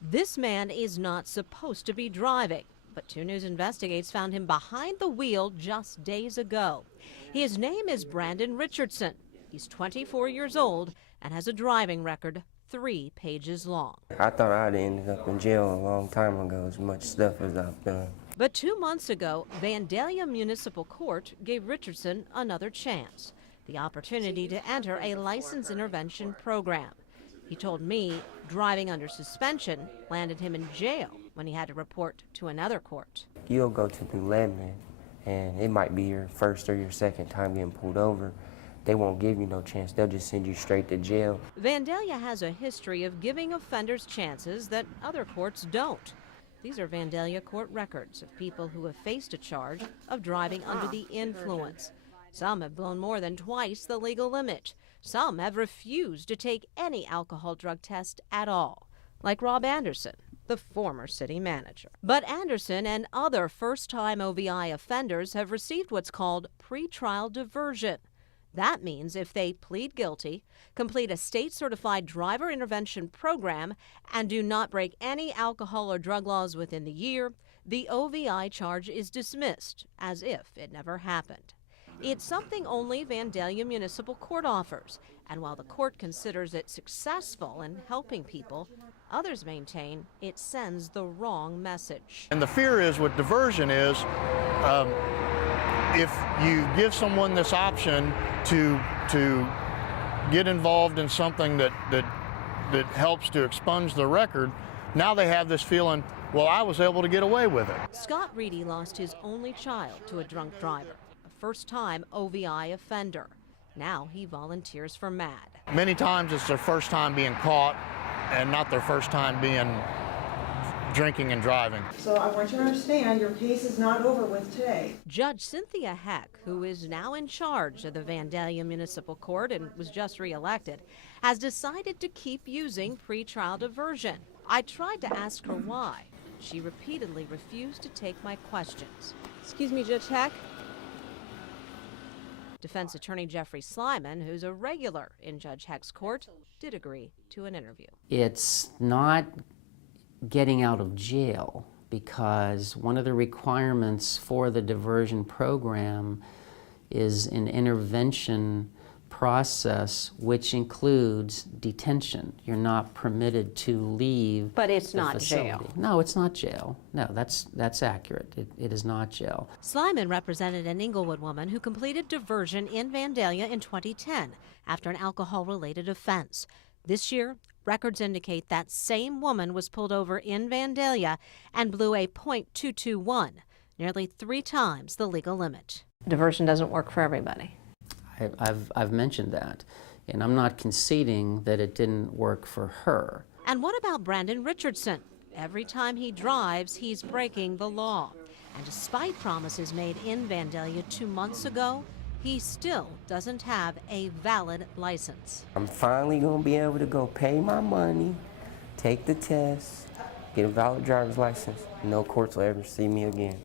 This man is not supposed to be driving, but 2 News Investigates found him behind the wheel just days ago. His name is Brandon Richardson. He's 24 years old and has a driving record 3 pages long. I thought I'd ended up in jail a long time ago, as much stuff as I've done. But 2 months ago, Vandalia Municipal Court gave Richardson another chance, the opportunity to enter a license intervention program. He told me driving under suspension landed him in jail when he had to report to another court. You'll go to New Lebanon, and it might be your first or your second time getting pulled over. They won't give you no chance. They'll just send you straight to jail. Vandalia has a history of giving offenders chances that other courts don't. These are Vandalia court records of people who have faced a charge of driving under the influence. Some have blown more than twice the legal limit. Some have refused to take any alcohol drug test at all, like Rob Anderson, the former city manager. But Anderson and other first-time OVI offenders have received what's called pretrial diversion. That means if they plead guilty, complete a state-certified driver intervention program, and do not break any alcohol or drug laws within the year, the OVI charge is dismissed as if it never happened. It's something only Vandalia Municipal Court offers, and while the court considers it successful in helping people, others maintain it sends the wrong message. And the fear is with diversion is if you give someone this option to get involved in something that helps to expunge the record, now they have this feeling, well, I was able to get away with it. Scott Reedy lost his only child to a drunk driver, a first-time OVI offender. Now he volunteers for MAD. Many times it's their first time being caught and not their first time being drinking and driving. So I want you to understand your case is not over with today. Judge Cynthia Heck, who is now in charge of the Vandalia Municipal Court and was just reelected, has decided to keep using pretrial diversion. I tried to ask her why. She repeatedly refused to take my questions. Excuse me, Judge Heck? Defense attorney Jeffrey Slyman, who's a regular in Judge Heck's court, did agree to an interview. It's not getting out of jail, because one of the requirements for the diversion program is an intervention process which includes detention. You're not permitted to leave. But it's the not facility. jail. No, it's not jail. No, that's accurate. It is not jail. Slyman represented an Inglewood woman who completed diversion in Vandalia in 2010 after an alcohol-related offense. This year, records indicate that same woman was pulled over in Vandalia and blew a .221, nearly 3 times the legal limit. Diversion doesn't work for everybody. I've mentioned that, and I'm not conceding that it didn't work for her. And what about Brandon Richardson? Every time he drives, he's breaking the law. And despite promises made in Vandalia 2 months ago, he still doesn't have a valid license. I'm finally going to be able to go pay my money, take the test, get a valid driver's license. No courts will ever see me again.